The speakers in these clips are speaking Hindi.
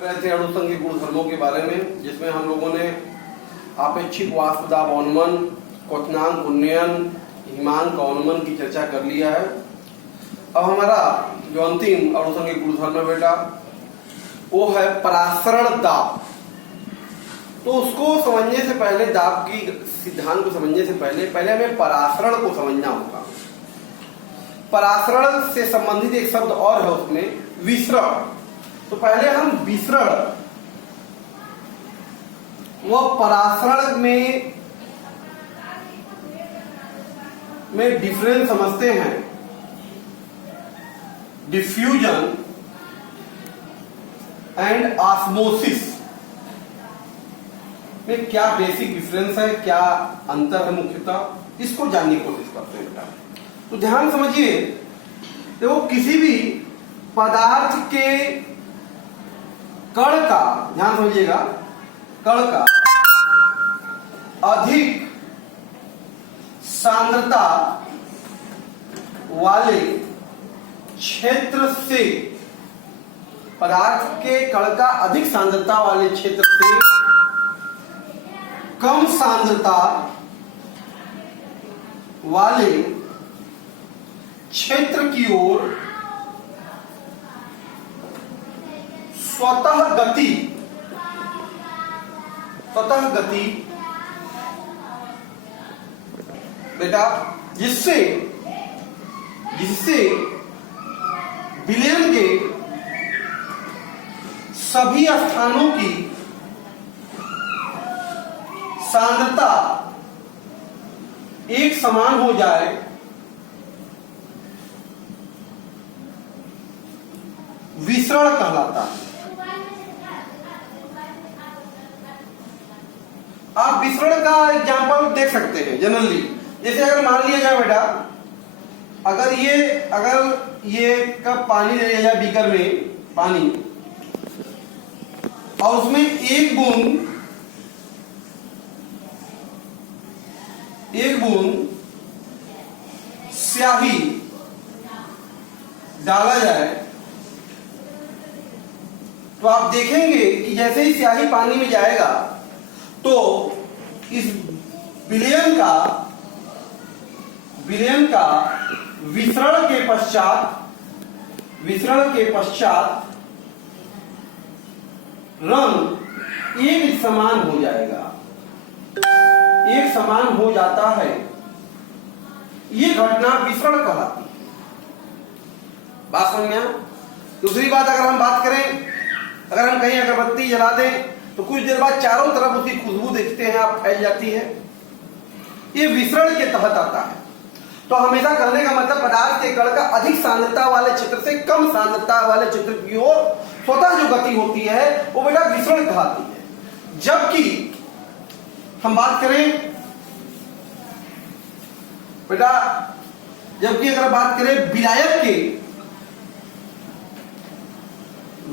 रहे थे अणुसंघ के गुणधर्मों के बारे में, जिसमें हम लोगों ने आपेक्षिक वाष्प दाब अवनमन, क्वथनांक उन्नयन, हिमांक अवनमन की चर्चा कर लिया है। अब हमारा जो अंतिम अणुसंघ के गुणधर्म है बेटा, वो है परासरण दाब। तो उसको समझने से पहले, दाब की सिद्धांत को समझने से पहले हमें परासरण को समझना होगा। परासरण से संबंधित एक शब्द और है उसमें, विसरण। तो पहले हम विसरण व परासरण में डिफरेंस समझते हैं। डिफ्यूजन एंड ऑस्मोसिस में क्या बेसिक डिफरेंस है, क्या अंतर है मुख्यतः, इसको जानने की कोशिश करते हैं बेटा। तो ध्यान समझिए, देखो किसी भी पदार्थ के कण का, ध्यान समझिएगा, कण का अधिक सांद्रता वाले क्षेत्र से, पदार्थ के कण का अधिक सांद्रता वाले क्षेत्र से कम सांद्रता वाले क्षेत्र की ओर स्वतः गति बेटा, जिससे विलयन के सभी स्थानों की सांद्रता एक समान हो जाए, विसरण कहलाता है। आप विसरण का एग्जांपल देख सकते हैं जनरली। जैसे अगर मान लिया जाए बेटा, अगर ये कप पानी ले लिया जाए, बीकर में पानी, और उसमें एक बूंद स्याही डाला जाए, तो आप देखेंगे कि जैसे ही स्याही पानी में जाएगा तो इस विलयन का विसरण के पश्चात रंग एक समान हो जाएगा, एक समान हो जाता है। ये घटना विसरण कहलाती है। बात समझ में? दूसरी बात, अगर हम बात करें, अगर हम कहीं अगरबत्ती जला दें तो कुछ देर बाद चारों तरफ उसकी खुशबू देखते हैं आप, फैल जाती है। ये विसरण के तहत आता है। तो हमेशा कहने का मतलब, पदार्थ के कण का अधिक सांद्रता वाले क्षेत्र से कम सांद्रता वाले क्षेत्र की ओर स्वतः जो गति होती है वो बेटा विसरण कहलाती है। जबकि हम बात करें बेटा, अगर बात करें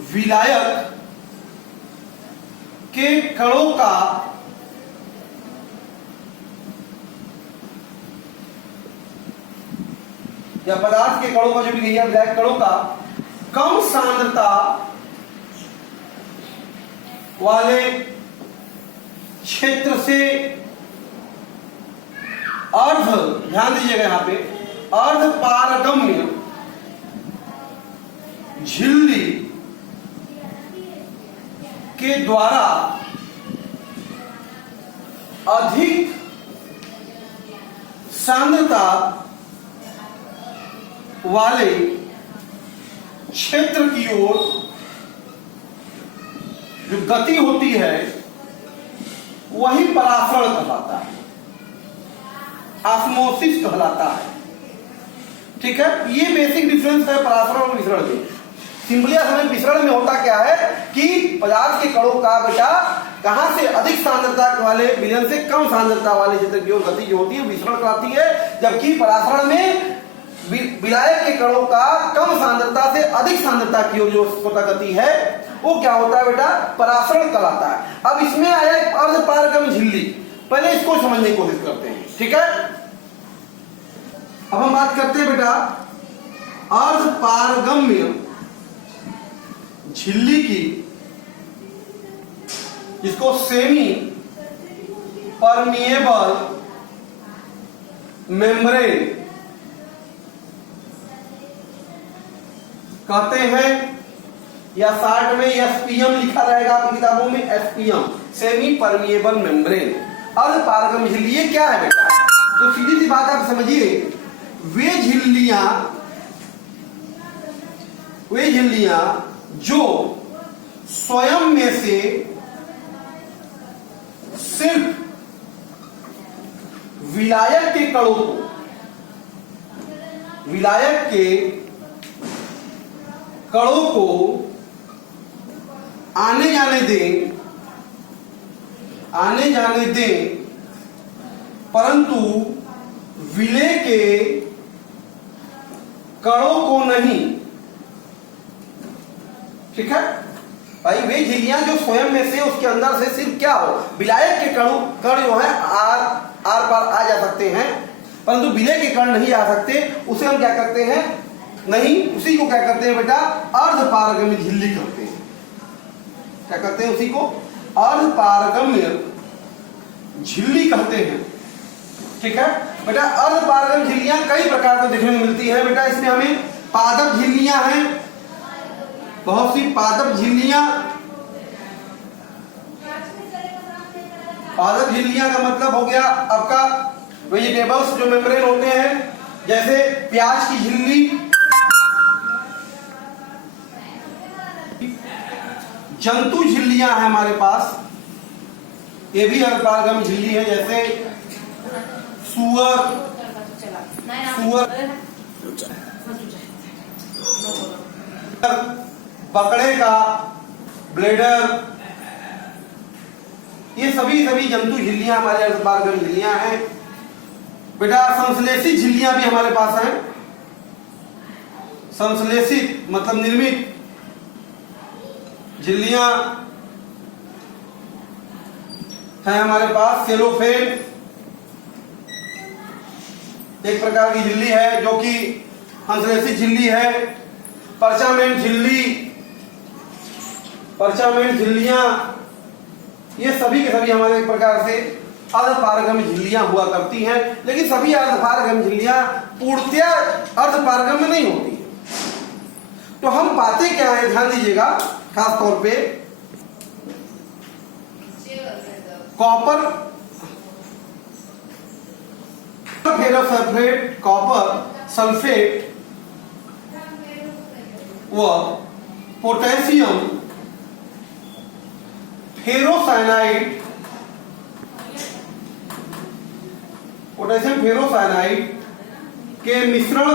विलायक के कणों का या पदार्थ के कणों का, जो भी कहिए, विलायक कणों का कम सांद्रता वाले क्षेत्र से अर्ध, ध्यान दीजिएगा यहां पे, अर्ध पारगम्य झिल्ली के द्वारा अधिक सांद्रता वाले क्षेत्र की ओर जो गति होती है वही परासरण कहलाता है, ऑस्मोसिस कहलाता है। ठीक है, ये बेसिक डिफरेंस है परासरण और विसरण में। सिंपली समय विसरण में होता क्या है कि पदार्थ के कणों का बेटा कहां से अधिक सांद्रता वाले विलयन से कम सांद्रता वाले क्षेत्र की ओर गति जो होती है विसरण कहलाती है। जबकि परासरण में विलायक के कणों का कम सांद्रता से अधिक सांद्रता की ओर जो स्वतः गति है वो क्या होता है बेटा, परासरण कहलाता है। अब इसमें आया एक अर्ध पारगम्य झिल्ली, पहले इसको समझने की कोशिश करते हैं। ठीक है, अब हम बात करते हैं बेटा अर्ध पारगम्य झिल्ली की जिसको सेमी परमिएबल मेम्ब्रेन कहते हैं, या शार्ट में एसपीएम लिखा रहेगा आपकी किताबों में, एसपीएम सेमी परमिएबल मेम्ब्रेन। अर्धपारगम झिल्ली ये क्या है बेटा? तो सीधी सी बात आप समझिए, वे झिल्लियां जो स्वयं में से सिर्फ विलायक के कणों को, विलायक के कणों को आने जाने दें, परंतु विलेय के कणों को नहीं। ठीक है भाई, वे झिल्लियां जो स्वयं में से उसके अंदर से सिर्फ क्या हो, विलायक के कण जो है आर पार आ जा सकते हैं, परंतु विलेय के कण नहीं आ सकते। उसे हम क्या करते हैं, नहीं, उसी को क्या करते हैं बेटा, अर्धपारगम्य झिल्ली करते हैं। क्या करते हैं? उसी को अर्धपारगम्य झिल्ली कहते हैं। ठीक है बेटा, अर्धपारगम्य झिल्लियां कई प्रकार से देखने को मिलती है बेटा। इसमें हमें पादप झिल्लियां हैं, बहुत सी पादप झिल्लियां। पादप झिल्लियां का मतलब हो गया आपका वेजिटेबल्स जो मेम्ब्रेन होते हैं, जैसे प्याज की झिल्ली, जंतु झिल्लियां हैं हमारे पास, ये भी अर्धपारगम्य झिल्ली है, जैसे सुअर, बकड़े का ब्लेडर, ये सभी जंतु झिल्लियां हमारे अर्धपारगम्य झिल्लियां हैं बेटा। संश्लेषित झिल्लियां भी हमारे पास हैं। संश्लेषित मतलब निर्मित झिल्लियां है हमारे पास। सेलोफेन एक प्रकार की झिल्ली है जो कि संश्लेषित झिल्ली है। परचामेंट झिल्ली, परचामेंट झिल्लियां, ये सभी के सभी हमारे एक प्रकार से अर्धपारगम्य झिल्लियां हुआ करती हैं। लेकिन सभी अर्धपारगम्य झिल्लियां पूर्णतया अर्धपारगम्य नहीं होती। तो हम पाते क्या है, ध्यान दीजिएगा, खास तौर पे कॉपर फेरोसल्फेट, कॉपर सल्फेट व पोटेशियम फेरोसाइनाइड, पोटेशियम फेरोसाइनाइड के मिश्रण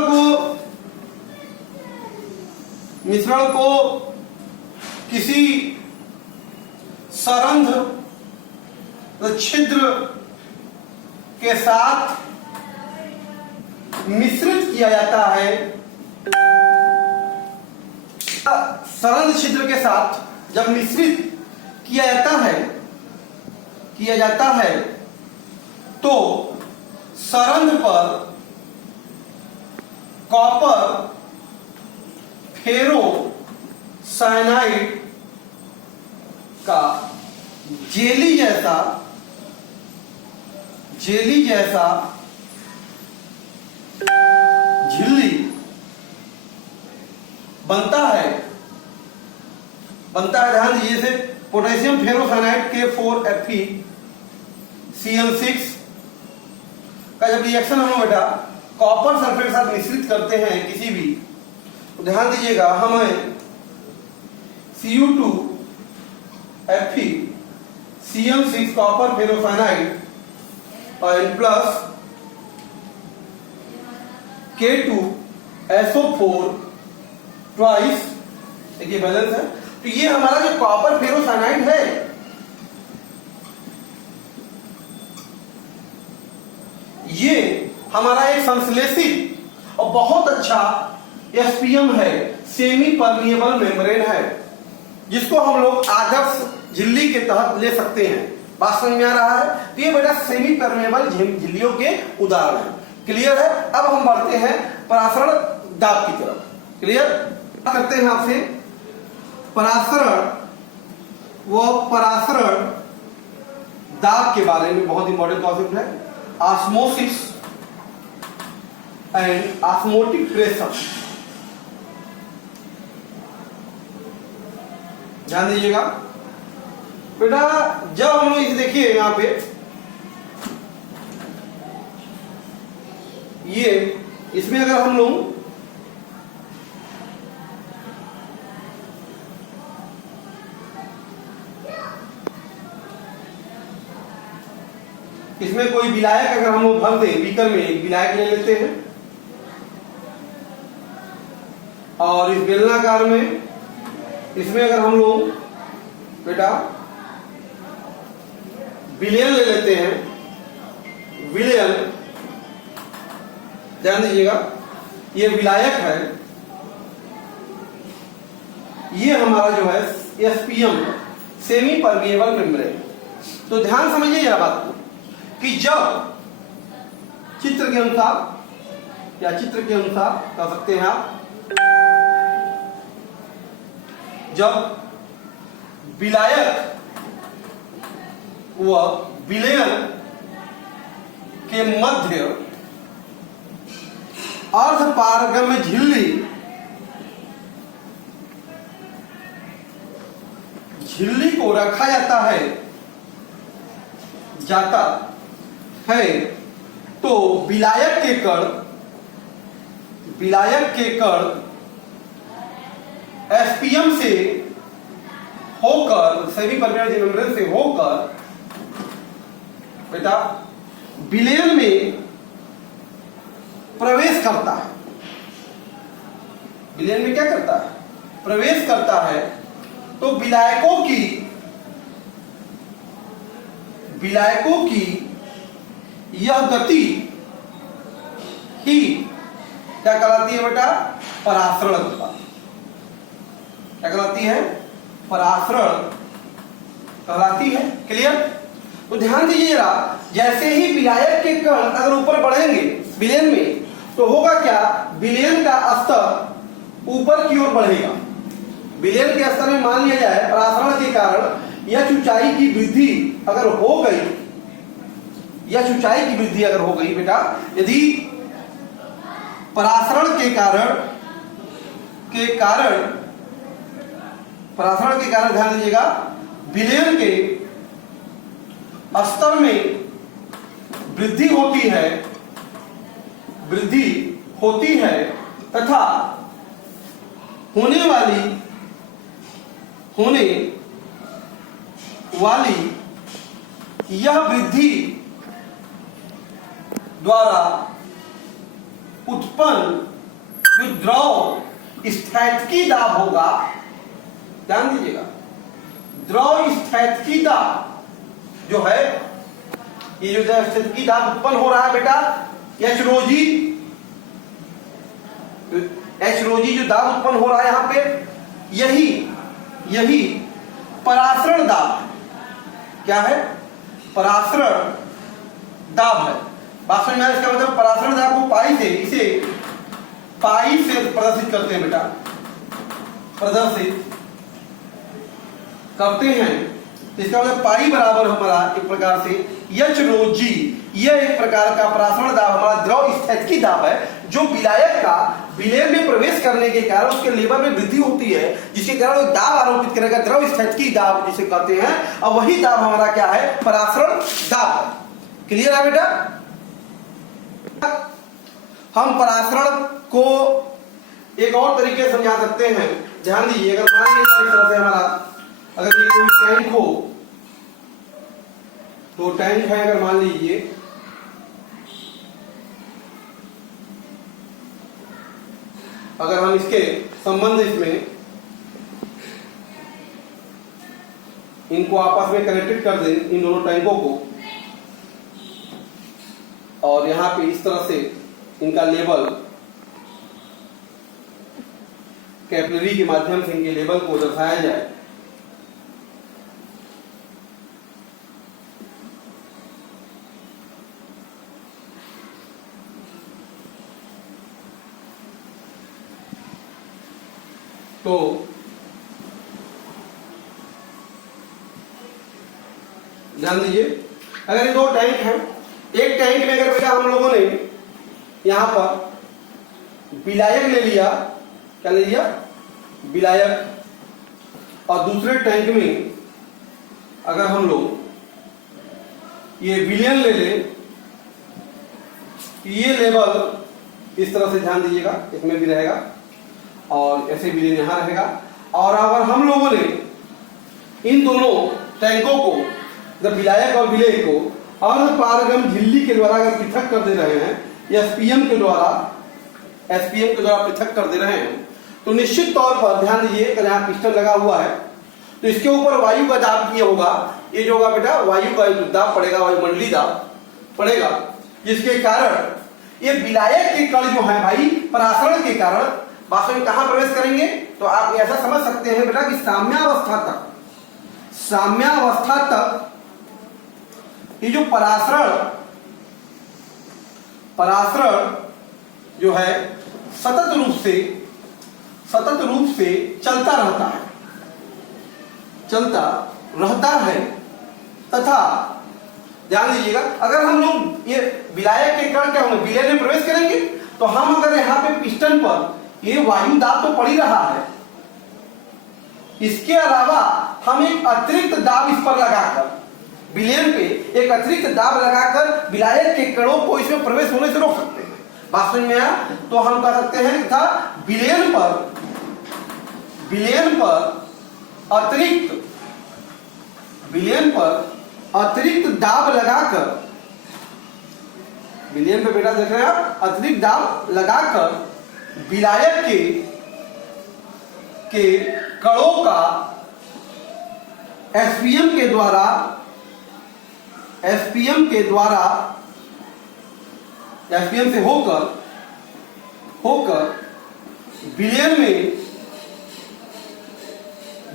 को किसी सरंध्र छिद्र के साथ मिश्रित किया जाता है। सरंध्र छिद्र के साथ जब मिश्रित किया जाता है तो सरंध्र पर कॉपर फेरोसाइनाइड का जेली जैसा झिल्ली बनता है। ध्यान दीजिए, जैसे पोटेशियम फेरोसाइनाइड K4Fe(Cl6) का जब रिएक्शन हम बेटा कॉपर सल्फेट के साथ मिश्रित करते हैं किसी भी, तो ध्यान दीजिएगा हमें Cu2Fe(Cl6) कॉपर फेरोसाइनाइड और प्लस K2SO4 ट्वाइस, देखिए बैलेंस है। तो ये हमारा जो कॉपर फेरोसाइनाइड है, ये हमारा एक संश्लेषित और बहुत अच्छा एसपीएम है, सेमी परमिएबल मेम्ब्रेन है, जिसको हम लोग आदर्श झिल्ली के तहत ले सकते हैं। बात समझ में आ रहा है? तो ये बेटा सेमी परमिएबल झिल्लियों के उदाहरण है। क्लियर है? अब हम बढ़ते हैं परासरण दाब की तरफ। क्लियर? करते हैं आपसे परासरण वह परासरण दाब के बारे में बहुत इंपॉर्टेंट कॉन्सेप्ट है, ऑस्मोसिस एंड ऑस्मोटिक प्रेशर। ध्यान दीजिएगा बेटा, जब हम लोग इसे देखिए यहां पे ये इसमें अगर हम लोग इसमें कोई विलायक अगर हम लोग भर दें, बीकर में एक विलायक ले लेते हैं और इस बेलनाकार में इसमें अगर हम लोग बेटा विलयन ले लेते हैं, विलयन, ध्यान दीजिएगा ये विलायक है, ये हमारा जो है एसपीएम सेमी परमिएबल मेम्ब्रेन। तो ध्यान समझिए यह बात को कि जब चित्र के अनुसार या चित्र के अनुसार कह सकते हैं आप, जब विलायक व विलयन के मध्य अर्धपारगम्य झिल्ली को रखा जाता है तो विलायक के कण एसपीएम से होकर, सेमी परमिएबल मेम्ब्रेन से होकर बेटा विलयन में प्रवेश करता है। विलयन में क्या करता है? प्रवेश करता है। तो विलायकों की यह गति ही क्या कहलाती है बेटा? परासरण गति। क्या कहलाती है? परासरण कहलाती है। क्लियर? तो ध्यान दीजिए जरा, जैसे ही विलायक के कण अगर ऊपर बढ़ेंगे विलयन में, तो होगा क्या? विलयन का स्तर ऊपर की ओर बढ़ेगा। विलयन के स्तर में मान लिया जाए परासरण के कारण यह ऊंचाई की वृद्धि अगर हो गई, यह ऊंचाई की वृद्धि अगर हो गई बेटा, यदि परासरण के कारण ध्यान दीजिएगा विलयन के स्तर में वृद्धि होती है तथा होने वाली यह वृद्धि द्वारा उत्पन्न जो द्रव स्थैतिकी दाब होगा, ध्यान दीजिएगा, द्रव स्थैतिकी दाब जो है, ये जो स्थैतिकी दाब उत्पन्न हो रहा है बेटा, एच रोजी जो दाब उत्पन्न हो रहा है यहां पे, यही परासरण दाब। क्या है? परासरण दाब है। बात समझ में इसका मतलब परासरण दाब को पाई से प्रदर्शित करते हैं बेटा, प्रदर्शित करते हैं। इसका मतलब पाई बराबर हमारा एक प्रकार से एच रो जी, यह एक प्रकार का परासरण दाब हमारा द्रव स्थैतिकी दाब है, जो विलायक का विलयन में प्रवेश करने के कारण उसके लेवल में वृद्धि होती है, जिसके कारण वो दाब आरोपित करेगा, द्रव स्थैतिकी दाब जिसे कहते हैं। और वही दाब हमारा क्या है? परासरण दाब। क्लियर है बेटा? हम परासरण को एक और तरीके से समझा सकते हैं। ध्यान दीजिए, अगर मान लीजिए इस तरह से हमारा, अगर ये कोई टैंक हो, तो टैंक है अगर मान लीजिए, अगर हम इसके संबंध इसमें इनको आपस में कनेक्टेड कर दें, इन दोनों टैंकों को, और यहां पे इस तरह से इनका लेवल कैपिलरी के माध्यम से इनके लेवल को दर्शाया जाए, तो ध्यान दीजिए, अगर ये दो टैंक हैं, एक टैंक में अगर बेटा हम लोगों ने यहां पर विलायक ले लिया, क्या ले लिया, विलायक, और दूसरे टैंक में अगर हम लोग ये विलयन ले ले, ये लेवल इस तरह से ध्यान दीजिएगा, इसमें भी रहेगा और ऐसे विलयन यहां रहेगा। और अगर हम लोगों ने इन दोनों टैंकों को, विलायक और विलेय को अर्धपारगम झिल्ली के द्वारा अगर पृथक कर दे रहे हैं, एसपीएम के द्वारा पृथक कर दे रहे हैं, तो निश्चित तौर पर ध्यान दीजिए, अगर यहाँ पिस्टन लगा हुआ है तो इसके ऊपर वायु का दाब किया होगा, ये जो होगा बेटा वायु का दाब पड़ेगा, वायुमंडलीय दाब पड़ेगा, जिसके कारण ये विलायक के कण जो है भाई परासरण के कारण वास्तव में कहां प्रवेश करेंगे, तो आप ऐसा समझ सकते हैं बेटा कि साम्यावस्था तक ये जो परासरण जो है सतत रूप से चलता रहता है तथा ध्यान दीजिएगा, अगर हम लोग ये विलायक के कण क्या होंगे, विलय में प्रवेश करेंगे, तो हम अगर यहाँ पे पिस्टन पर ये वायु दाब तो पड़ ही रहा है, इसके अलावा हम एक अतिरिक्त दाब इस पर लगाकर, विलयन पे एक अतिरिक्त दाब लगाकर विलायक के कणों को इसमें प्रवेश होने से रोक सकते हैं। बात समझ में आया? तो हम कह सकते हैं तथा विलयन पर अतिरिक्त दाब लगाकर, विलयन पे बेटा देख रहे हैं आप, अतिरिक्त दाब लगाकर विलायक के कणों का एसपीएम के से होकर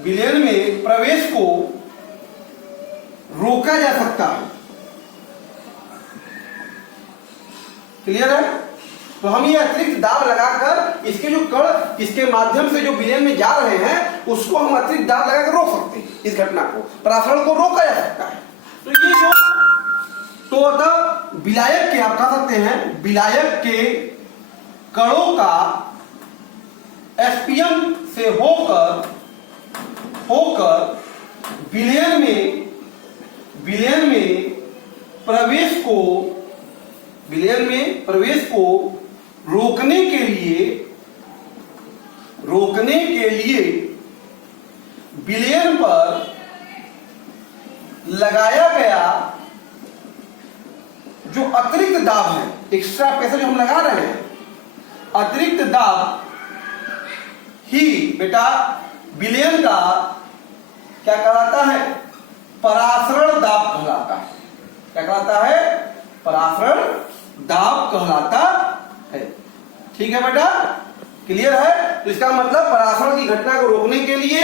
विलयन में प्रवेश को रोका जा सकता है। क्लियर है? तो हम ये अतिरिक्त दाब लगाकर इसके जो कण इसके माध्यम से जो विलयन में जा रहे हैं उसको हम अतिरिक्त दाब लगाकर रोक सकते हैं, इस घटना को, परासरण को रोका जा सकता है। तो ये जो विलायक के, आप कह सकते हैं विलायक के कणों का एसपीएम से होकर विलयन में प्रवेश को रोकने के लिए विलयन पर लगाया गया जो अतिरिक्त दाब है, एक्स्ट्रा प्रेशर जो हम लगा रहे हैं, अतिरिक्त दाब ही बेटा विलयन का क्या कहलाता है, परासरण दाब कहलाता है। क्या कहलाता है? परासरण दाब कहलाता है। ठीक है बेटा, क्लियर है? तो इसका मतलब परासरण की घटना को रोकने के लिए,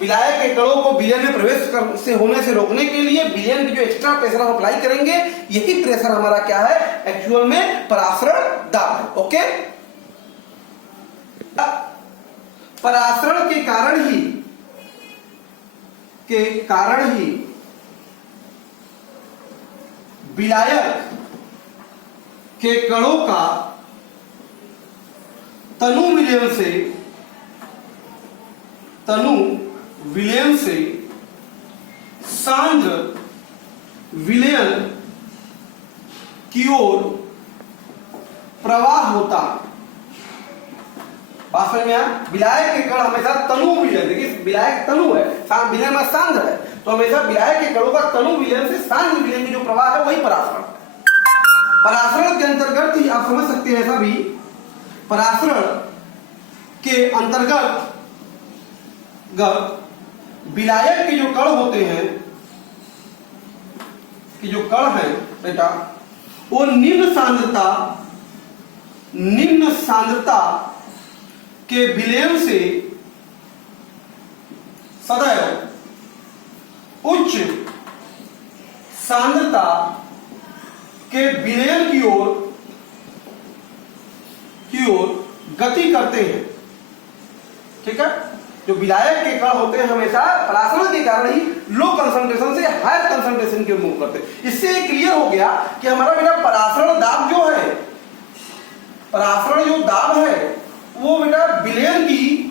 विलायक के कणों को विलयन में प्रवेश से होने से रोकने के लिए विलयन की जो एक्स्ट्रा प्रेशर हम अप्लाई करेंगे, यही प्रेशर हमारा क्या है, एक्चुअल में परासरण दाब है। ओके, परासरण के कारण ही विलायक के कणों का तनु विलयन से सांद्र विलयन की ओर प्रवाह होता है। बात समझ में आया? विलायक के कण हमेशा तनु विलयन, देखिए विलायक तनु है, विलयन में सांद्र है, तो हमेशा विलायक के कणों का तनु विलयन से सांद्र विलयन की जो प्रवाह है वही परासरण। परासरण के अंतर्गत ही आप समझ सकते हैं, ऐसा भी परासरण के अंतर्गत विलायक के जो कण होते हैं, कि जो कण है बेटा, वो निम्न सांद्रता के विलयन से सदैव उच्च सांद्रता के विलयन की ओर गति करते हैं। ठीक है, जो विलायक के कण होते हैं हमेशा परासरण के कारण ही लो कंसंट्रेशन से हायर कंसंट्रेशन की ओर मूव करते हैं। इससे क्लियर हो गया कि हमारा बेटा परासरण दाब जो है, परासरण जो दाब है वो बेटा विलयन की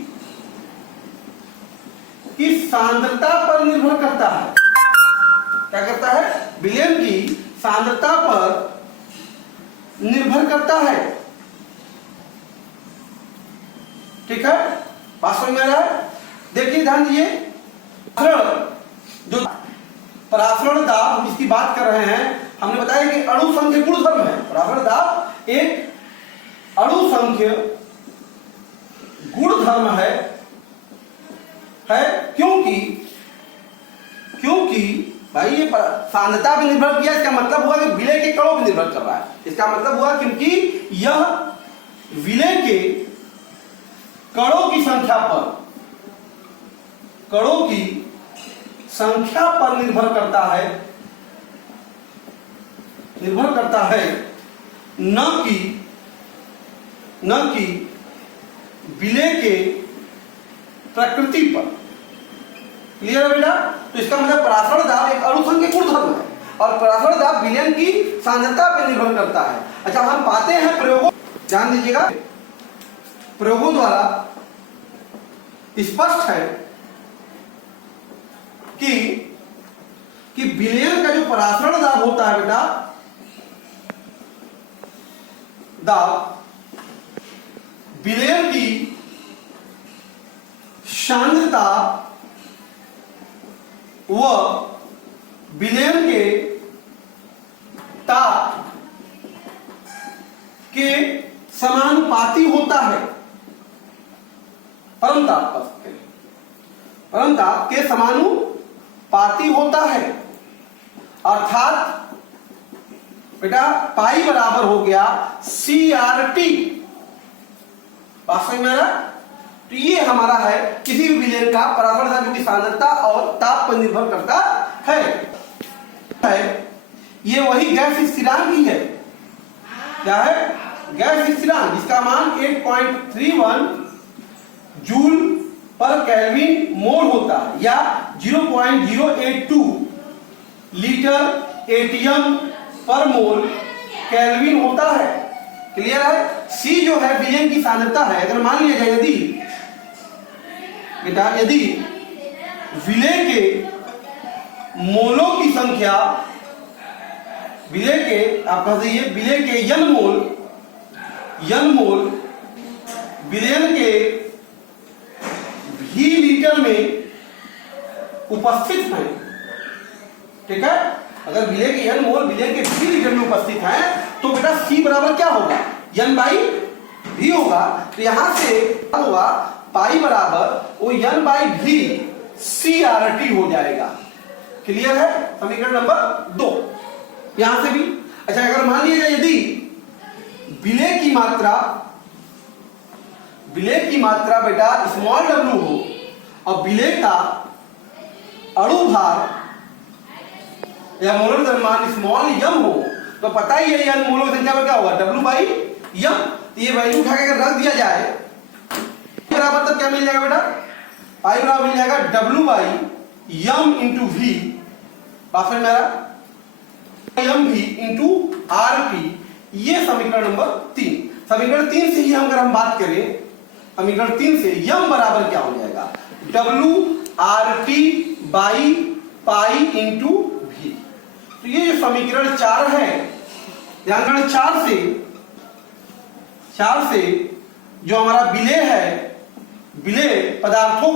सांद्रता पर निर्भर करता है। क्या करता है? विलयन की सांद्रता पर निर्भर करता है। ठीक है, बात समझ में आ रहा है? देखिए ध्यान दीजिए, जो परासरण दाब हम इसकी बात कर रहे हैं, हमने बताया कि अणु संख्य गुणधर्म है। परासरण दाब एक अणु संख्य गुणधर्म है क्योंकि भाई ये सांद्रता पे निर्भर किया, इसका मतलब हुआ कि विलय के कणों पर निर्भर कर रहा है। इसका मतलब हुआ क्योंकि यह विलय के कणों की संख्या पर निर्भर करता है, न कि विलय के प्रकृति पर। क्लियर है बेटा? तो इसका मतलब परासरण दाब एक अणु संख्य गुणधर्म है और परासरण दाब विलयन की सांद्रता पर निर्भर करता है। अच्छा, हम पाते हैं प्रयोगों, ध्यान दीजिएगा, प्रयोगों द्वारा स्पष्ट है कि विलयन का जो परासरण दाब होता है बेटा, दाब विलयन की सांद्रता व विलयन के ताप के समानुपाती होता है। परम ताप के समानुपाती होता है, अर्थात बेटा पाई बराबर हो गया CRT। बात समझ में आ रहा? तो ये हमारा है किसी भी विलयन का परासरण दाब की सांद्रता और ताप पर निर्भर करता है। ये वही गैस स्थिरांक ही है। क्या है? गैस स्थिरांक, जिसका मान 8.31 जूल पर केल्विन मोल होता है या 0.082 लीटर एटीएम पर मोल केल्विन होता है। क्लियर है? C जो है विलयन की सांद्रता है। अगर मान लिया जाए यदि विलय के मोलों की संख्या, विलय के यन मोल विलयन के भी लीटर में उपस्थित हैं। ठीक है, अगर विलय के यन मोल विलयन के भी लीटर में उपस्थित हैं तो बेटा C बराबर क्या होगा? यन बाई भी होगा। तो यहां से होगा पाई बराबर वो यन बाई भी CRT हो जाएगा। क्लियर है? समीकरण नंबर 2 यहां से भी। अच्छा, अगर मान लिया जाए यदि विलय की मात्रा बेटा स्मॉल w हो और विलय का अणु भार या मोलर द्रव्यमान स्मॉल m हो, तो पता ही है यन मोलों की संख्या पर क्या होगा? W by m। ये वैल्यू उठा के अगर रख दिया जाए बराबर तब क्या मिल जाएगा बेटा? पाई बराबर मिल जाएगा W by m into V। बात समझ में आ रहा? mv into RT। ये समीकरण नंबर 3। समीकरण 3 से ही अगर हम बात करें, समीकरण 3 से m बराबर क्या हो जाएगा? WRT by pi into V। तो ये जो समीकरण 4 है, ध्यान रखना, 4 से जो हमारा विलय है, विलय पदार्थों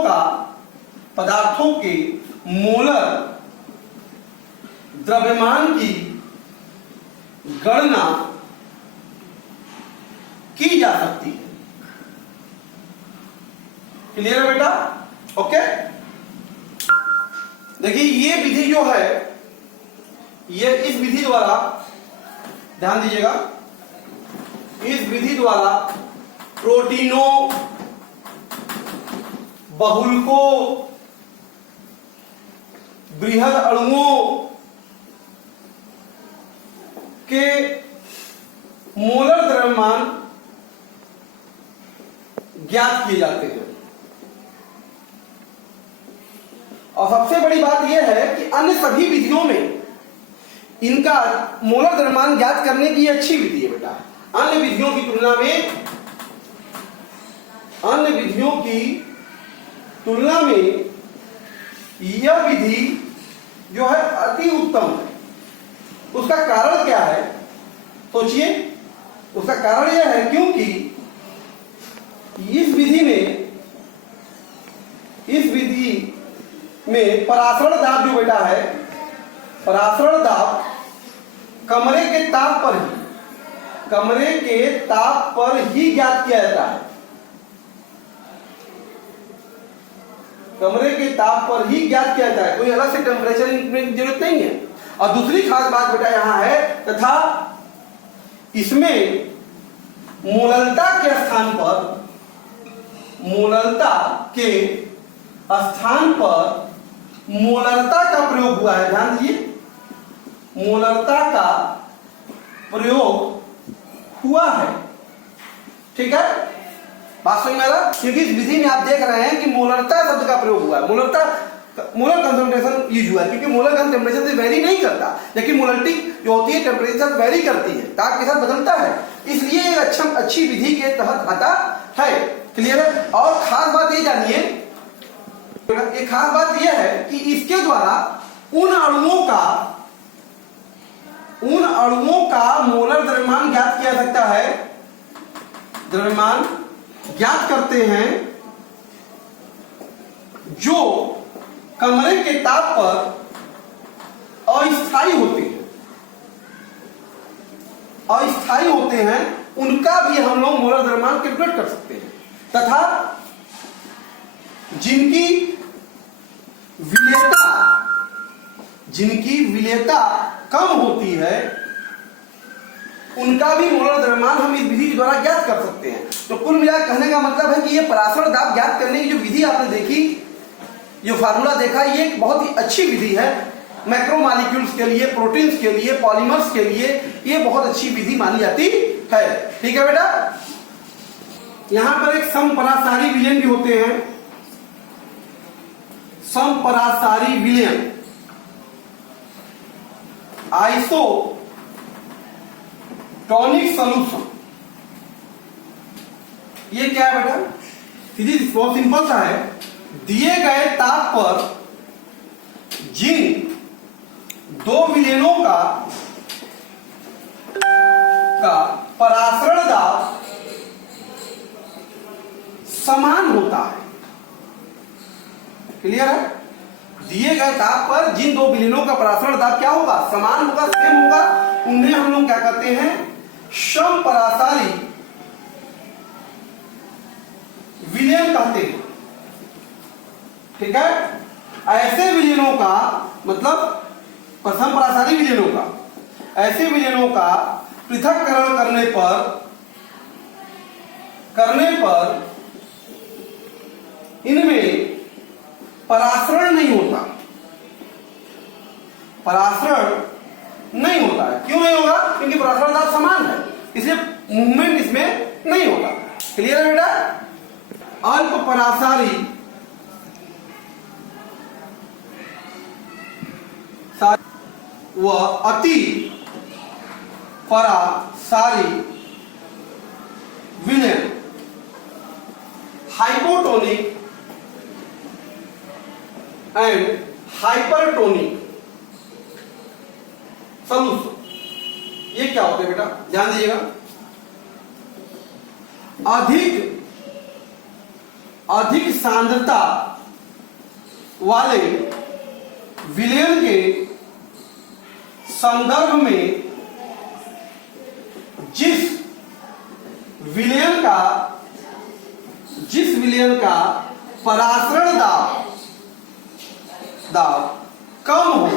के मोलर द्रव्यमान की गणना की जा सकती है। क्लियर है बेटा? ओके, देखिए ये विधि जो है, ये इस विधि द्वारा, ध्यान दीजिएगा, इस विधि द्वारा प्रोटीनों, बहुलकों, बृहद अणुओं के मोलर द्रव्यमान ज्ञात किए जाते हैं। और सबसे बड़ी बात यह है कि अन्य सभी विधियों में इनका मोलर द्रव्यमान ज्ञात करने की अच्छी विधि है बेटा। अन्य विधियों की तुलना में यह विधि जो है अति उत्तम है। उसका कारण क्या है? सोचिए, उसका कारण यह है क्योंकि इस विधि में परासरण दाब जो बेटा है, परासरण दाब कमरे के ताप पर ही ज्ञात किया जाता है। कमरे के ताप पर ही ज्ञात किया जाता है, कोई अलग से टेम्परेचर की जरूरत नहीं है। और दूसरी खास बात बेटा यहां है, तथा इसमें मोलरता के स्थान पर मोलरता का प्रयोग हुआ है। ध्यान दीजिए, मोलरता का प्रयोग हुआ है। ठीक है, बात समझ में आ रहा? क्योंकि इस विधि में आप देख रहे हैं कि मोलरता शब्द का प्रयोग हुआ है। मोलर कंसंट्रेशन यूज हुआ है, क्योंकि मोलर का टेम्परेचर से वेरी नहीं करता, लेकिन मोलरिटी जो होती है टेम्परेचर वेरी करती है, ताप के साथ बदलता है, इसलिए एक अच्छी विधि के तहत आता है। क्लियर है? और खास बात ये जानिए, एक खास बात यह है कि इसके द्वारा उन अणुओं का मोलर द्रव्यमान ज्ञात किया सकता है। द्रव्यमान ज्ञात करते हैं जो कमरे के ताप पर अस्थायी होते हैं, उनका भी हम लोग मोलर द्रव्यमान कैलकुलेट कर सकते हैं। तथा जिनकी विलेयता कम होती है, उनका भी मोलर द्रव्यमान हम इस विधि के द्वारा ज्ञात कर सकते हैं। तो कुल मिलाकर कहने का मतलब है कि ये परासरण दाब ज्ञात करने की जो विधि आपने देखी, जो फार्मूला देखा, ये एक बहुत ही अच्छी विधि है। मैक्रोमॉलिक्यूल्स के लिए, प्रोटीन्स के लिए, पॉलीमर्स के लिए ये बहुत अच्छी विधि मानी जाती है। ठीक है बेटा, यहां पर एक समपरासारी विलयन भी होते हैं। समपरासारी विलयन, आइसोटोनिक सॉल्यूशन, ये क्या है बेटा? फिजिक्स बहुत सिंपल सा है। दिए गए ताप पर जिन दो विलयनों का परासरण दाब समान होता है। क्लियर है? दिए गए ताप पर जिन दो विलयनों का परासरण दाब क्या होगा? समान होगा, सेम होगा। उन्हें हम लोग क्या कहते हैं? समपरासारी विलयन कहते हैं। ठीक है, ऐसे विलयनों का मतलब समपरासारी विलयनों का, ऐसे विलयनों का पृथक्करण करने पर इनमें परासरण नहीं होता। क्यों नहीं होगा? क्योंकि परासरण दाब समान है, इसलिए मूवमेंट इसमें नहीं होता। क्लियर है बेटा? अल्प परासारी व अति परासारी विलयन, हाइपोटोनिक एंड हाइपरटोनिक सॉल्यूशन, ये क्या होते हैं बेटा? ध्यान दीजिएगा। अधिक सांद्रता वाले विलयन के संदर्भ में जिस विलयन का परासरण दाब कम हो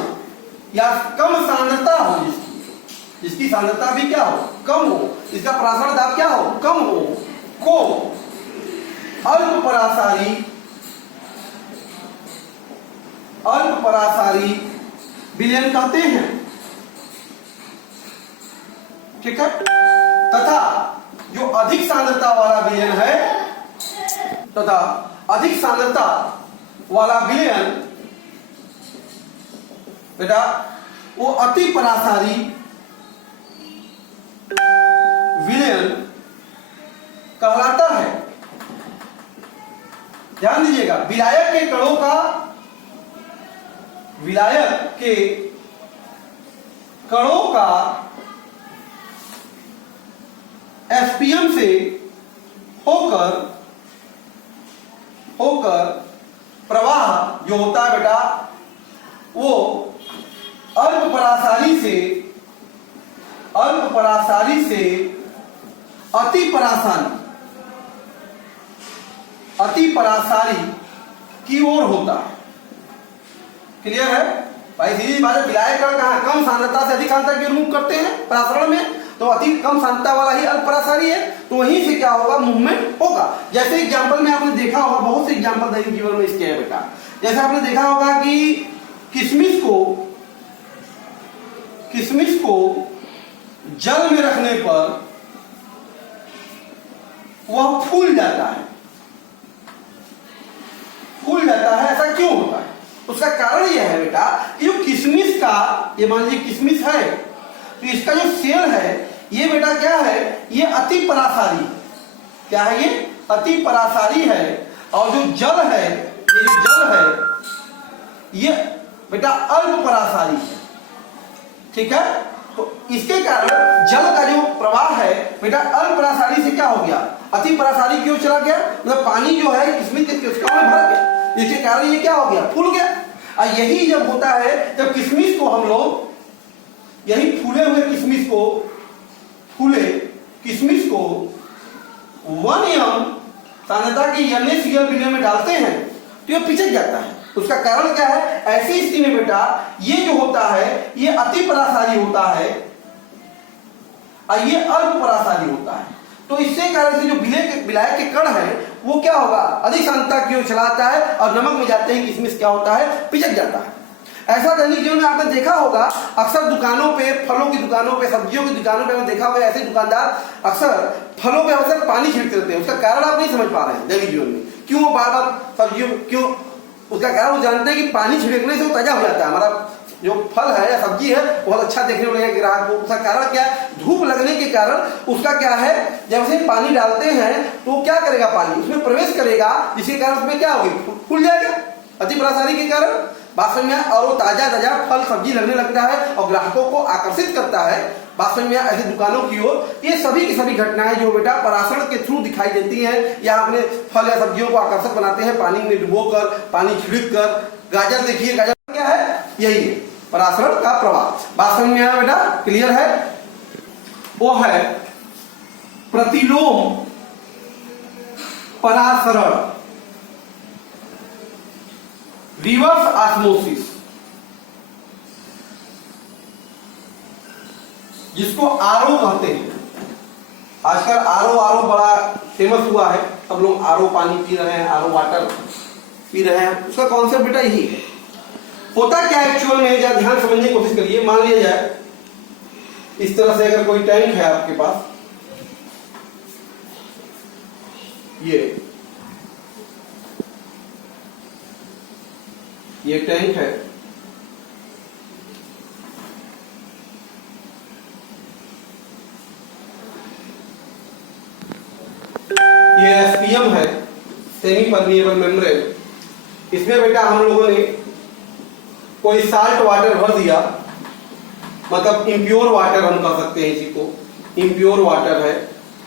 या कम सांद्रता हो, जिसकी सांद्रता भी क्या हो? कम हो, इसका परासरण दाब क्या हो? कम हो, को अल्प परासारी विलयन कहते हैं। ठीक है, तथा जो अधिक सांद्रता वाला विलयन है, बेटा वो अति परासारी विलयन कहलाता है। ध्यान दीजिएगा, विलायक के कणों का, विलायक के कणों का एसपीएम से होकर प्रवाह जो होता है बेटा वो अल्प परासारी से अति परासारी की ओर होता है। क्लियर है भाई? सीधी बात है, विलायक कण कहां कम सांद्रता से अधिक सांद्रता के रिमूव करते हैं परासरण में, तो अति कम सांद्रता वाला ही अल्प परासारी है, तो वहीं से क्या होगा, मूवमेंट होगा। जैसे एग्जांपल में आपने देखा होगा, बहुत से एग्जांपल दैनिक जीवन में इसके है बेटा। जैसे आपने देखा होगा कि किशमिश को जल में रखने पर वह फूल जाता है। ऐसा क्यों होता है? उसका कारण यह है बेटा कि जो किशमिश का, ये मान लीजिए किशमिश है, तो इसका जो सेल है ये बेटा क्या है, ये अति परासारी, क्या है, ये अति परासारी है। और जो जल है, ये जो जल है ये बेटा अल्प परासारी है। ठीक है, तो इसके कारण जल का जो प्रवाह है बेटा अल्प परासारी से क्या हो गया, अति परासारी की ओर चला गया, मतलब पानी जो है किशमिश के कोशिकाओं में भर गया, इसके कारण ये क्या हो गया, फूल गया। और यही जब होता है जब किशमिश को हम लोग, यही फूले हुए किशमिश को 1 एम सांद्रता की NaCl विलयन में डालते हैं तो ये पिचक जाता है। उसका कारण क्या है, ऐसी स्थिति में बेटा ये जो होता है ये अति परासारी होता है और ये अल्प परासारी होता है। तो इससे कारण से जो विलायक के कण है वो क्या होगा, अधिक सांद्रता की ओर चलाता है और नमक में जाते हैं किशमिश क्या होता है, पिचक जाता है। ऐसा दैनिक जीवन में आपने देखा होगा, अक्सर दुकानों पे, फलों की दुकानों पे, सब्जियों की दुकानों पे आपने देखा होगा, ऐसे दुकानदार अक्सर फलों पे अक्सर पानी छिड़कते रहते हैं। उसका कारण आप नहीं समझ पा रहे हैं दैनिक जीवन में, क्यों वो बार बार सब्जियों, क्यों? उसका कारण वो जानते हैं कि पानी छिड़कने से वो ताजा हो जाता है, हमारा जो फल है या सब्जी है बहुत अच्छा देखने को लगेगा ग्राहक को। उसका कारण क्या है, धूप लगने के कारण उसका क्या है, जब उसे पानी डालते हैं तो क्या करेगा, पानी उसमें प्रवेश करेगा, जिसके कारण उसमें क्या होगी, फूल जाएगा अति परासारी के कारण। बात समझ में, और वो ताजा फल सब्जी लगने लगता है और ग्राहकों को आकर्षित करता है। बात समझ में, ऐसे दुकानों की ओर ये सभी की सभी घटनाएं जो बेटा परासरण के थ्रू दिखाई देती हैं, या अपने फल या सब्जियों को आकर्षक बनाते हैं पानी में डुबोकर, पानी छिड़क कर। गाजर देखिए, गाजर क्या है, यही है परासरण का प्रवाह। बात समझ में आया बेटा, क्लियर है? वो है प्रतिलोम परासरण, रिवर्स ऑस्मोसिस, जिसको आरओ कहते हैं। आजकल आरओ बड़ा फेमस हुआ है, सब लोग आरओ पानी पी रहे हैं, आरओ वाटर पी रहे हैं। उसका कॉन्सेप्ट बेटा यही है। होता क्या है एक्चुअल में, जरा ध्यान समझने की कोशिश करिए। मान लिया जाए इस तरह से अगर कोई टैंक है आपके पास, ये टैंक है, ये एसपीएम है, सेमी परमिएबल मेम्ब्रेन। इसमें बेटा हम लोगों ने कोई साल्ट वाटर भर दिया, मतलब इम्प्योर वाटर हम कह सकते हैं इसी को, इम्प्योर वाटर है,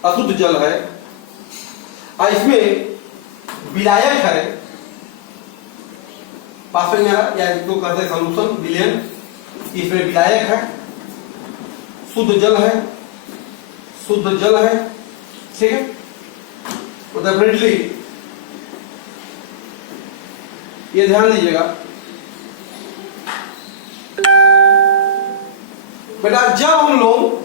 अशुद्ध जल है, और इसमें विलायक है, पास में या इसको कहते हैं सॉल्यूशन विलयन। इसमें विलायक है, शुद्ध जल है, ठीक है। तो डेफिनेटली ये ध्यान दीजिएगा बेटा, जब हम लोग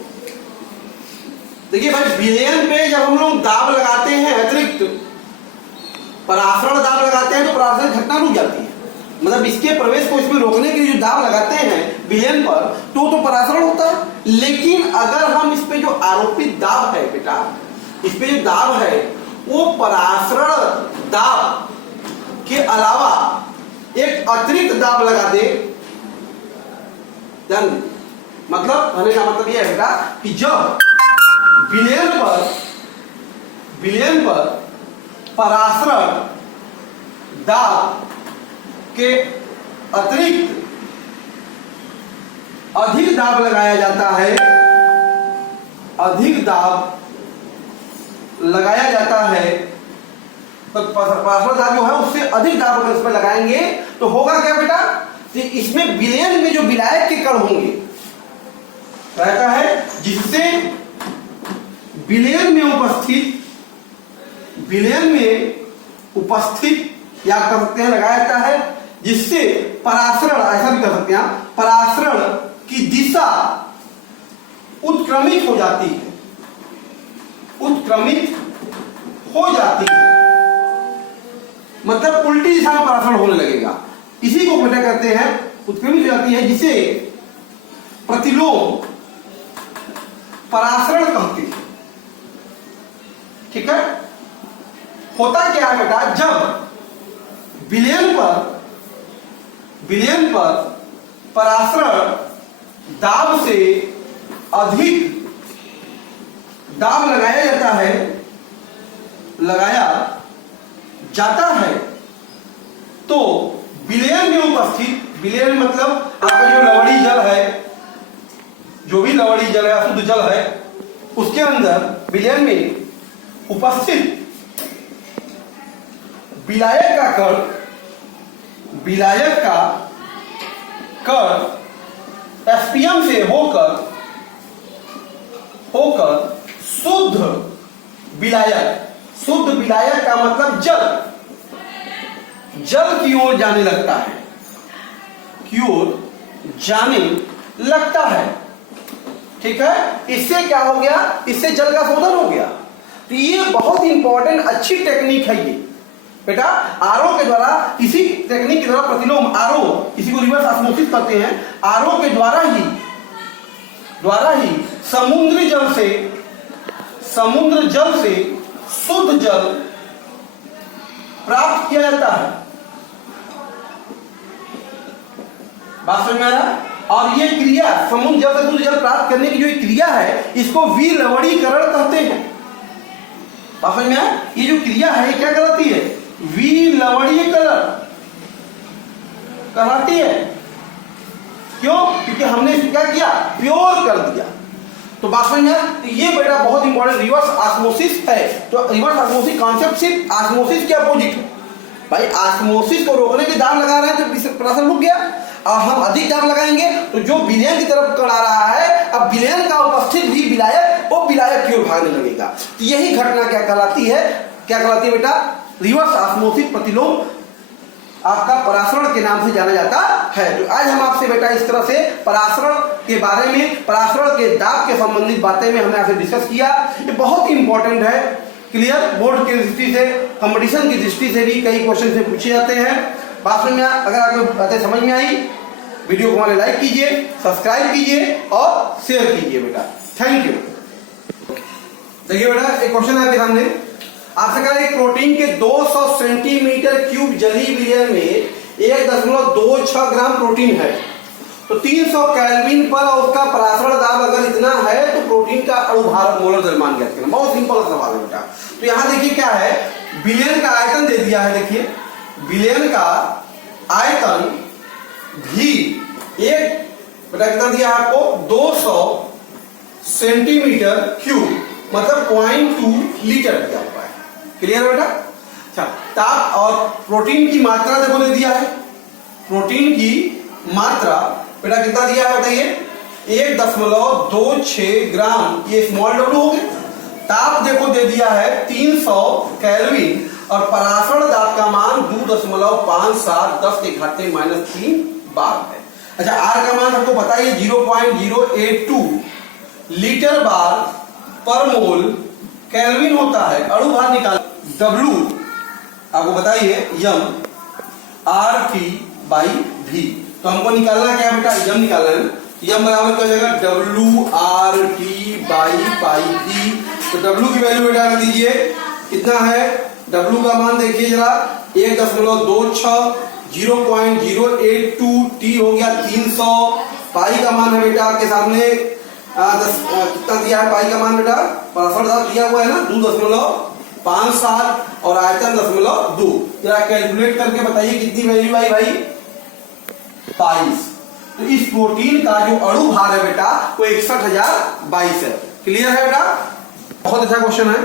देखिए भाई विलयन पे जब हम लोग दाब लगाते हैं, अतिरिक्त परासरण दाब लगाते हैं, तो परासरण घटना रुक जाती है। मतलब इसके प्रवेश को इसमें रोकने के लिए जो दाब लगाते हैं विलयन पर, तो परासरण होता है। लेकिन अगर हम इस पे जो आरोपित दाब है बेटा, इस पे जो दाब है वो परासरण दाब के अलावा एक अतिरिक्त दाब लगा दे, मतलब कहने का मतलब यह है बेटा कि जब विलयन पर परासरण दाब के अतिरिक्त अधिक दाब लगाया जाता है, अधिक दाब लगाया जाता है, तो परासरण दाब जो है उससे अधिक दाब अगर इसमें लगाएंगे तो होगा क्या बेटा कि इसमें विलयन में जो विलायक के कण होंगे कहता है जिससे विलयन में उपस्थित या कर सकते हैं लगाया जाता है, जिससे परासरण, ऐसा भी कर सकते हैं, परासरण की दिशा उत्क्रमित हो जाती है, उत्क्रमित हो जाती है, मतलब उल्टी दिशा में परासरण होने लगेगा। इसी को बेटा कहते हैं उत्क्रमित हो जाती है, जिसे प्रतिलोम परासरण कहते हैं। ठीक है, होता क्या है बेटा, जब विलयन पर परासरण दाब से अधिक दाब लगाया जाता है तो विलयन में उपस्थित, विलयन मतलब आपका जो लवणी जल है, जो भी लवणी जल है, अशुद्ध जल है, उसके अंदर विलयन में उपस्थित विलायक का कण एसपीएम से होकर शुद्ध विलायक का मतलब जल की ओर जाने लगता है, ठीक है। इससे क्या हो गया, इससे जल का शोधन हो गया। तो ये बहुत इंपॉर्टेंट अच्छी टेक्निक है ये बेटा। आरओ के द्वारा, इसी टेक्निक के द्वारा प्रतिलोम आरओ, इसी को रिवर्स ऑस्मोसिस कहते हैं, आरओ के द्वारा ही समुद्र जल से शुद्ध जल प्राप्त किया जाता है। बात समझ में आ रहा? और ये क्रिया समुद्र जल से शुद्ध जल प्राप्त करने की जो क्रिया है, इसको विलवणीकरण कहते हैं। बात समझ में आया? ये जो क्रिया है क्या कहलाती है? विलवणीकरण कहलाती है। क्यों? क्योंकि हमने इसको क्या किया, प्योर कर दिया। तो बात समझ में आया? तो ये बेटा बहुत इंपॉर्टेंट रिवर्स ऑस्मोसिस है। तो रिवर्स ऑस्मोसिस कॉन्सेप्ट सिर्फ ऑस्मोसिस के अपोजिट है भाई। ऑस्मोसिस को रोकने के दाब लगा रहे हैं तो परासरण रुक गया, और हम अधिक दाब लगाएंगे तो जो विलयन की तरफ कण आ रहा है, अब विलयन का उपस्थित भी विलायक वो विलायक की ओर भागने लगेगा। तो यही घटना क्या कहलाती है बेटा? रिवर्स ऑस्मोसिस प्रतिलोम आपका परासरण के नाम से जाना जाता है। तो आज हम आपसे बेटा इस तरह से परासरण के बारे में, परासरण के दाब के संबंधित बातें में हमने आपसे डिस्कस किया। ये बहुत इंपॉर्टेंट है, क्लियर। बोर्ड की दृष्टि से, कंपटीशन की दृष्टि से भी कई क्वेश्चन से पूछे जाते हैं। बात समझ में, अगर आपको बातें समझ में आई, वीडियो को हमारे लाइक कीजिए, सब्सक्राइब कीजिए और शेयर कीजिए बेटा। Thank you. देखिए बेटा, एक क्वेश्चन है आपके सामने, आपसे कह रहा है प्रोटीन के 200 सेंटीमीटर क्यूब जलीय विलयन में 1.26 ग्राम प्रोटीन है, तो 300 केल्विन पर उसका परासरण दाब अगर इतना है तो प्रोटीन का अणुभार मोलर द्रव्यमान ज्ञात करना। बहुत सिंपल सवाल है बेटा। तो यहां देखिए क्या है, विलयन का आयतन दे दिया है। देखिए विलयन का आयतन भी एक बेटा कितना दिया है आपको, 200 सेंटीमीटर क्यूब, मतलब 0.2 लीटर दिया हुआ है। क्लियर है बेटा? अच्छा, ताप और प्रोटीन की मात्रा देखो दे दिया है। प्रोटीन की मात्रा बेटा कितना दिया है बताइए, 1.26 ग्राम, ये स्मॉल डब्ल्यू हो गया। ताप देखो दे दिया है 300 केल्विन, और परासरण दाब का मान 2.57 10⁻³ बार है। अच्छा, आर का मान आपको पता है 0.082 लीटर बार पर मोल केल्विन होता है। अणुभार निकाल, W आपको बताइए यम RT/V। तो हमको निकालना क्या बेटा, यम निकालना है। यम बराबर क्या हो जाएगा, WRT/πV। तो W की वैल्यू बेटा दीजिए, कितना है W का मान देखिए जरा, 1.26 0.082 टी हो गया 300। पाई का मान है बेटा आपके सामने कितना दिया है? पाई का मान बेटा परासर दाब दिया हुआ है ना 2.57 और आयतन 0.2। जरा कैलकुलेट करके बताइए कितनी वैल्यू आई भाई? 22। तो इस प्रोटीन का जो अणु भार है बेटा वो 61,022 है। क्लियर है बेटा? बहुत अच्छा क्वेश्चन है।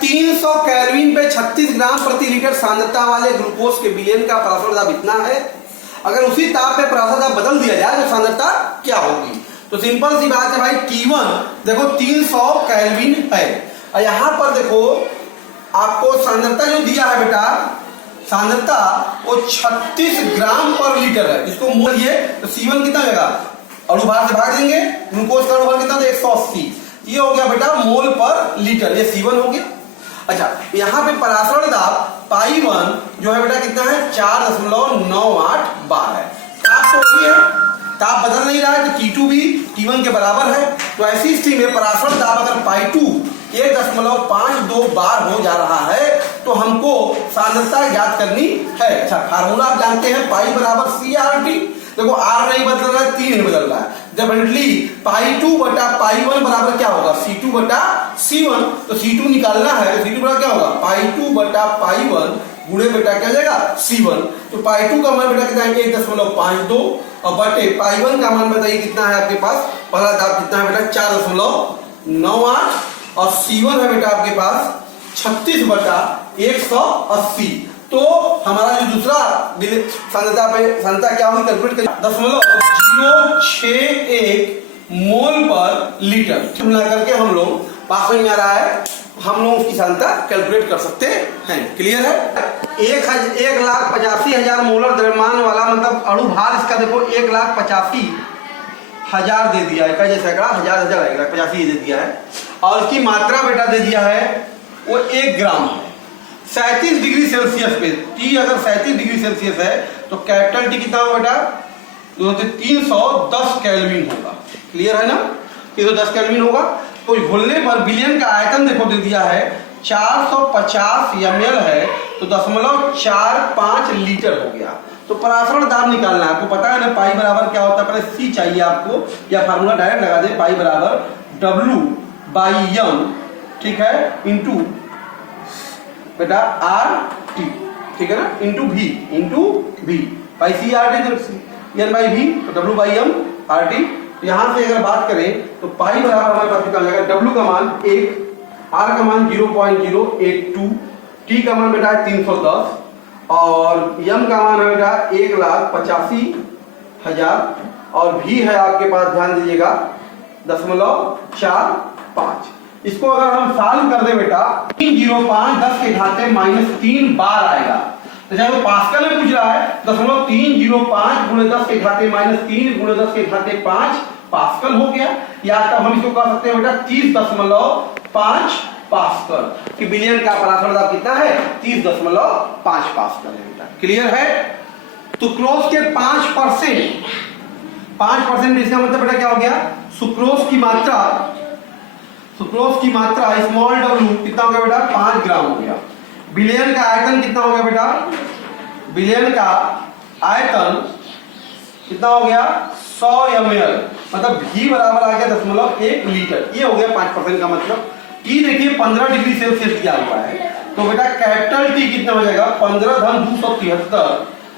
300 केल्विन पे 36 ग्राम प्रति लीटर सांद्रता वाले ग्लूकोज के विलयन का परासर दाब इतना है। अगर उसी ताप पे परासर दाब बदल दिया जाए तो सांद्रता क्या होगी? तो सिंपल सी बात है भाई, T1 देखो 300 केल्विन है और यहां पर देखो आपको सांद्रता जो दिया है बेटा, सांद्रता वो 36 ग्राम पर लीटर है। इसको मोलिए तो C1 कितना होगा? अणु भार से भाग देंगे, ग्लूकोज का अणु भार कितना? 180। ये हो गया बेटा मोल पर लीटर, ये C1 हो गया। अच्छा, यहाँ पे परासरण दाब पाई 1 जो है बेटा कितना है? 4.98 बार है। ताप तो वही है, ताप बदल नहीं रहा है, तो T2 भी T1 के बराबर है। तो ऐसी स्थिति में परासरण दाब अगर पाई 2 1.52 बार हो जा रहा है तो हमको सांद्रता ज्ञात करनी है। अच्छा, फार्मूला आप जानते हैं, पाई बराबर CRT। देखो R नहीं बदल रहा है, 3 नहीं बदल रहा है। डेफिनेटली पाई 2 बटा पाई 1 बराबर क्या होगा? C2 बटा C1। तो C2 निकालना है तो C2 बराबर क्या होगा? पाई 2 बटा पाई 1 गुणे बेटा क्या जाएगा? C1। तो पाई 2 का मान बेटा कितना है? 1.52 और बटे पाई 1 का मान बताइए कितना है आपके पास? पहला दाब कितना है बेटा? 4.98 और C1 है बेटा आपके पास 36 बटा 180। तो हमारा जो दूसरा सांद्रता पे सांद्रता क्या होगी? कैलकुलेट करिए 0.061 मोल पर लीटर मिला करके हम लोग पास में आ रहा है, हम लोग उसकी सांद्रता कैलकुलेट कर सकते हैं। क्लियर है? 1,85,000 मोलर द्रव्यमान वाला मतलब अणु भार इसका देखो 1,85,000 दे दिया है। कैसे सैकड़ा? हजार आएगा, 85 दे दिया है। और उसकी मात्रा बेटा दे दिया है वो 1 ग्राम है। 37 डिग्री सेल्सियस पे T अगर 37 डिग्री सेल्सियस है तो कैपिटल T कितना होगा बेटा? 310 केल्विन होगा। क्लियर है ना? 310 केल्विन होगा। तो घुलने पर विलयन का आयतन देखो दे दिया है 450 ml है, तो 0.45 लीटर हो गया। तो परासरण दाब निकालना है, आपको पता है ना पाई बराबर क्या होता है? पहले C चाहिए आपको, या फार्मूला डायरेक्ट लगा दे, पाई बराबर W/m, ठीक है, इंटू बेटा RT, ठीक है ना, इंटू V पाई CRT N/V, तो W/m RT। तो यहां से अगर बात करें तो पाई बराबर हमारे पास निकल जाएगा W का मान 1, R का मान 0.082, T का मान बेटा है 310 और M का मान है बेटा 1,85,000 और V है आपके पास, ध्यान दीजिएगा 0.45। इसको अगर हम सॉल्व कर दे बेटा 305 10 के घाते -3 बार आएगा। तो चाहे वो पास्कल में पूछ रहा है 0.305 गुणे 10 के घाते -3 गुणे 10 के घाते 5 पास्कल हो गया। या तब हम इसको कह सकते हैं बेटा 30.5 पास्कल कि विलयन का परासरण दाब कितना है? 30.5 पास्कल है बेटा। क्लियर है? सुक्रोज के 5% इसका मतलब बेटा क्या हो गया? सुक्रोज की मात्रा स्मॉल w कितना हो गया बेटा? 5 ग्राम हो गया। विलयन का आयतन कितना हो गया बेटा? विलयन का आयतन कितना हो गया? 100 ml, मतलब V बराबर आ गया 0.1 लीटर। ये हो गया 5% का मतलब। T देखिए 15 डिग्री सेल्सियस दिया हुआ है, तो बेटा कैपिटल T कितना हो जाएगा? 15-273,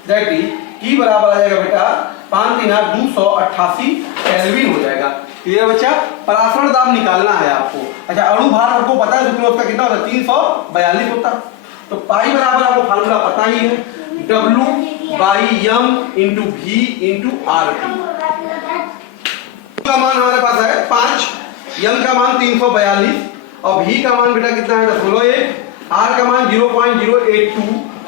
दैट इज T बराबर आ जाएगा बेटा 5×288 केल्विन हो जाएगा। क्लियर बच्चा? परासरण दाब निकालना है आपको। अच्छा, अणु भार आपको पता है सुक्रोज का कितना होता है? 342 होता है। तो पाई बराबर आपको फार्मूला पता ही है, W/m into V into RT। का मान हमारे पास है 5, M का मान 342 और V का मान बेटा कितना है? 0.1, R का मान 0.082,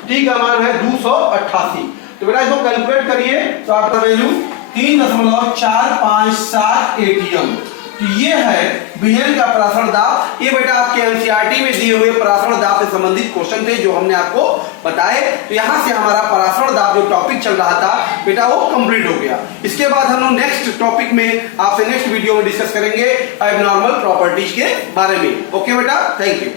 T का मान है 288। तो बेटा इसको कैलकुलेट करिए तो आपका वैल्यू 3.457 atm। तो ये है विलयन का परासरण दाब। ये बेटा आपके एनसीईआरटी में दिए हुए परासरण दाब से संबंधित क्वेश्चन थे जो हमने आपको बताए। तो यहां से हमारा परासरण दाब जो टॉपिक चल रहा था बेटा वो कंप्लीट हो गया। इसके बाद हम लोग नेक्स्ट टॉपिक में आपसे नेक्स्ट वीडियो में डिस्कस करेंगे एबनॉर्मल प्रॉपर्टीज के बारे में। ओके बेटा, थैंक यू।